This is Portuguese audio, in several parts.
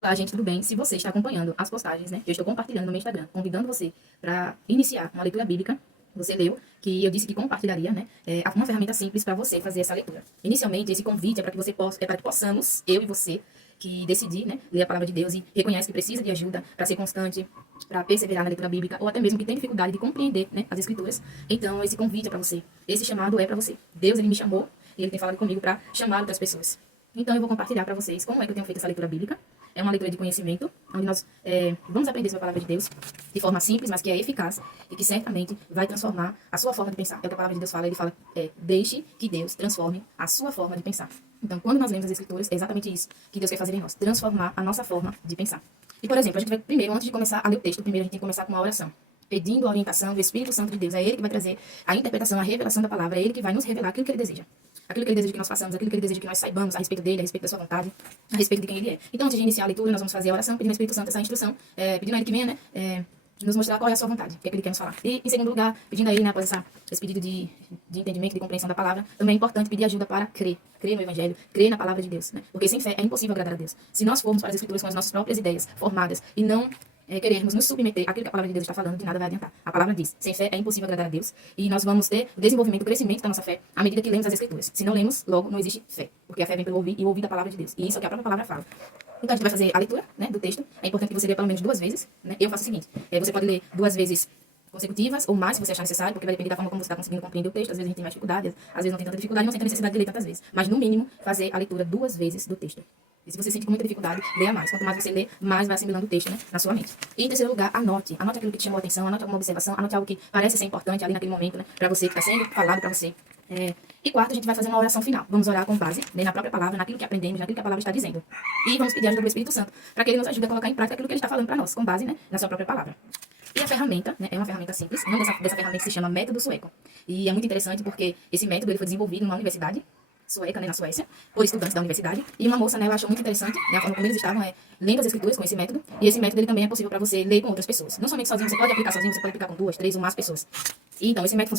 Olá, gente, tudo bem? Se você está acompanhando as postagens, né, que eu estou compartilhando no meu Instagram, convidando você para iniciar uma leitura bíblica, você leu que eu disse que compartilharia, né, uma ferramenta simples para você fazer essa leitura. Inicialmente, esse convite é para que você possa, é para que possamos, eu e você, que decidir, né, ler a palavra de Deus e reconhece que precisa de ajuda para ser constante, para perseverar na leitura bíblica, ou até mesmo que tem dificuldade de compreender, né, as escrituras. Então, esse convite é para você. Esse chamado é para você. Deus, ele me chamou e ele tem falado comigo para chamar outras pessoas. Então, eu vou compartilhar para vocês como é que eu tenho feito essa leitura bíblica. É uma leitura de conhecimento, onde nós vamos aprender sobre a palavra de Deus de forma simples, mas que é eficaz e que certamente vai transformar a sua forma de pensar. É o que a palavra de Deus fala. Ele fala, deixe que Deus transforme a sua forma de pensar. Então, quando nós lemos as Escrituras, é exatamente isso que Deus quer fazer em nós, transformar a nossa forma de pensar. E, por exemplo, a gente vai primeiro, antes de começar a ler o texto, primeiro a gente tem que começar com uma oração, pedindo a orientação do Espírito Santo de Deus. É Ele que vai trazer a interpretação, a revelação da palavra. É Ele que vai nos revelar aquilo que Ele deseja. Aquilo que Ele deseja que nós façamos, aquilo que Ele deseja que nós saibamos a respeito dEle, a respeito da sua vontade, a respeito de quem Ele é. Então, antes de iniciar a leitura, nós vamos fazer a oração, pedindo ao Espírito Santo essa instrução, pedindo a Ele que venha, né, nos mostrar qual é a sua vontade, o que é que Ele quer nos falar. E, em segundo lugar, pedindo a Ele, né, após esse pedido de entendimento, de compreensão da palavra, também é importante pedir ajuda para crer no Evangelho, crer na palavra de Deus, né? Porque sem fé é impossível agradar a Deus. Se nós formos para as Escrituras com as nossas próprias ideias formadas e não querermos nos submeter àquilo que a palavra de Deus está falando, de nada vai adiantar. A palavra diz, sem fé é impossível agradar a Deus, e nós vamos ter o desenvolvimento, o crescimento da nossa fé à medida que lemos as Escrituras. Se não lemos, logo não existe fé, porque a fé vem pelo ouvir e o ouvir da palavra de Deus. E isso é o que a própria palavra fala. Então a gente vai fazer a leitura, né, do texto. É importante que você leia pelo menos 2 vezes, né? Eu faço o seguinte, você pode ler 2 vezes consecutivas ou mais, se você achar necessário, porque vai depender da forma como você está conseguindo compreender o texto. Às vezes a gente tem mais dificuldade, às vezes não tem tanta dificuldade, não sente a necessidade de ler tantas vezes. Mas, no mínimo, fazer a leitura 2 vezes do texto. E se você sente com muita dificuldade, leia mais. Quanto mais você lê, mais vai assimilando o texto, né, na sua mente. E, em terceiro lugar, anote. Anote aquilo que te chamou a atenção, anote alguma observação, anote algo que parece ser importante ali naquele momento, né, para você, que está sendo falado para você. E quarto, a gente vai fazer uma oração final. Vamos orar com base, né, na própria palavra, naquilo que aprendemos, naquilo que a palavra está dizendo. E vamos pedir a ajuda do Espírito Santo, para que ele nos ajude a colocar em prática aquilo que ele está falando para nós, com base, né, na sua própria palavra. E a ferramenta, né, é uma ferramenta simples, uma dessa ferramenta que se chama método sueco. E é muito interessante porque esse método ele foi desenvolvido numa universidade sueca, né, na Suécia, por estudantes da universidade. E uma moça, né, ela achou muito interessante, né, a forma como eles estavam lendo as escrituras com esse método. E esse método ele também é possível para você ler com outras pessoas. Não somente sozinho, você pode aplicar sozinho, você pode aplicar com 2, 3 ou mais pessoas. E então, esse método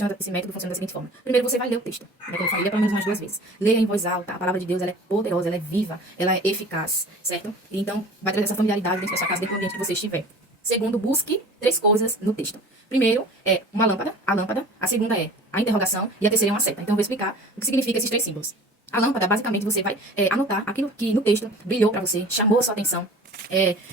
funciona da seguinte forma. Primeiro, você vai ler o texto, né, como eu falei, pelo menos umas 2 vezes. Leia em voz alta, a palavra de Deus ela é poderosa, ela é viva, ela é eficaz, certo? E então, vai trazer essa familiaridade dentro da sua casa, dentro do ambiente que você estiver. Segundo, busque 3 coisas no texto. Primeiro é uma lâmpada, a lâmpada. A segunda é a interrogação e a terceira é uma seta. Então, eu vou explicar o que significa esses 3 símbolos. A lâmpada, basicamente, você vai anotar aquilo que no texto brilhou para você, chamou a sua atenção,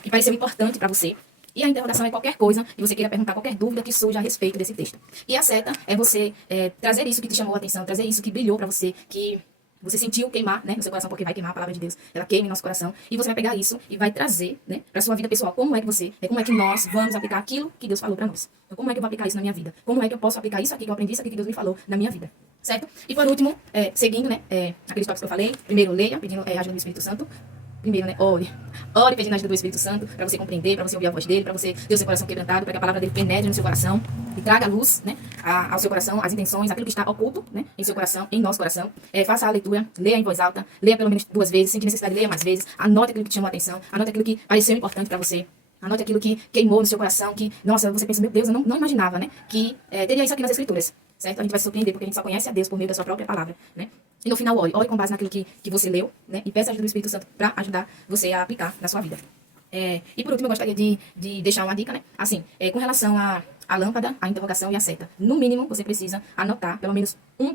que pareceu importante para você. E a interrogação é qualquer coisa que você queira perguntar, qualquer dúvida que surja a respeito desse texto. E a seta é você trazer isso que te chamou a atenção, trazer isso que brilhou para você, que você sentiu queimar, né, no seu coração, porque vai queimar a palavra de Deus. Ela queima em nosso coração. E você vai pegar isso e vai trazer, né, para sua vida pessoal. Como é que nós vamos aplicar aquilo que Deus falou para nós? Então, como é que eu vou aplicar isso na minha vida? Como é que eu posso aplicar isso aqui que eu aprendi, isso aqui que Deus me falou na minha vida? Certo? E por último, seguindo, né, aqueles tópicos que eu falei, primeiro leia, pedindo a ajuda do Espírito Santo. Primeiro, né, ore pedindo a ajuda do Espírito Santo, para você compreender, para você ouvir a voz dele, para você ter o seu coração quebrantado, para que a palavra dele penetre no seu coração e traga luz, né, ao seu coração, as intenções, aquilo que está oculto, né, em seu coração, em nosso coração. Faça a leitura, leia em voz alta, leia pelo menos 2 vezes, se sentir necessidade, leia mais vezes, anote aquilo que te chamou a atenção, anote aquilo que pareceu importante para você. Anote aquilo que queimou no seu coração, que, nossa, você pensa, meu Deus, eu não imaginava, né, que teria isso aqui nas Escrituras, certo? A gente vai se surpreender, porque a gente só conhece a Deus por meio da sua própria palavra, né? E no final, ore com base naquilo que você leu, né? E peça a ajuda do Espírito Santo para ajudar você a aplicar na sua vida. E por último, eu gostaria de deixar uma dica, né? Assim, com relação à lâmpada, à interrogação e à seta. No mínimo, você precisa anotar pelo menos um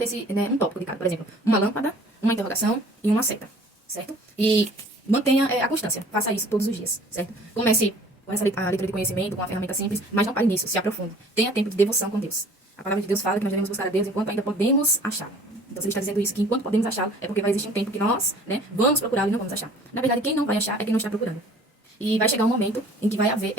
tópico de cada. Por exemplo, uma lâmpada, uma interrogação e uma seta, certo? E mantenha a constância. Faça isso todos os dias, certo? Comece com essa leitura de conhecimento, com uma ferramenta simples, mas não pare nisso, se aprofunde. Tenha tempo de devoção com Deus. A palavra de Deus fala que nós devemos buscar a Deus enquanto ainda podemos achá-lo. Então, se ele está dizendo isso, que enquanto podemos achá-lo, é porque vai existir um tempo que nós, né, vamos procurá-lo e não vamos achar. Na verdade, quem não vai achar é quem não está procurando. E vai chegar um momento em que vai haver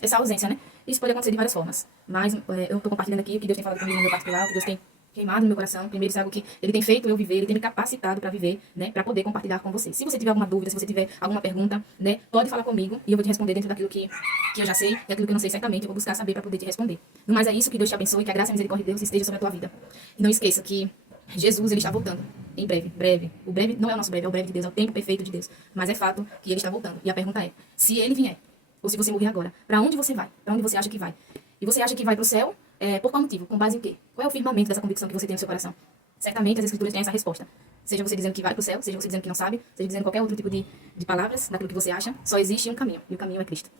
essa ausência, né? Isso pode acontecer de várias formas. Mas eu estou compartilhando aqui o que Deus tem falado comigo no meu particular, o que Deus tem queimado no meu coração. Primeiro, isso é algo que ele tem feito eu viver, ele tem me capacitado para viver, né, para poder compartilhar com você. Se você tiver alguma dúvida, se você tiver alguma pergunta, né, pode falar comigo e eu vou te responder dentro daquilo que eu já sei e aquilo que eu não sei certamente, eu vou buscar saber para poder te responder. No mais é isso, que Deus te abençoe, que a graça e a misericórdia de Deus esteja sobre a tua vida. E não esqueça que Jesus, ele está voltando em breve, breve. O breve não é o nosso breve, é o breve de Deus, é o tempo perfeito de Deus. Mas é fato que ele está voltando. E a pergunta é, se ele vier, ou se você morrer agora, para onde você vai? Para onde você acha que vai? E você acha que vai para o céu? Por qual motivo? Com base em quê? Qual é o firmamento dessa convicção que você tem no seu coração? Certamente as Escrituras têm essa resposta. seja você dizendo que vai para o céu, seja você dizendo que não sabe, seja dizendo qualquer outro tipo de palavras, daquilo que você acha, só existe um caminho, e o caminho é Cristo.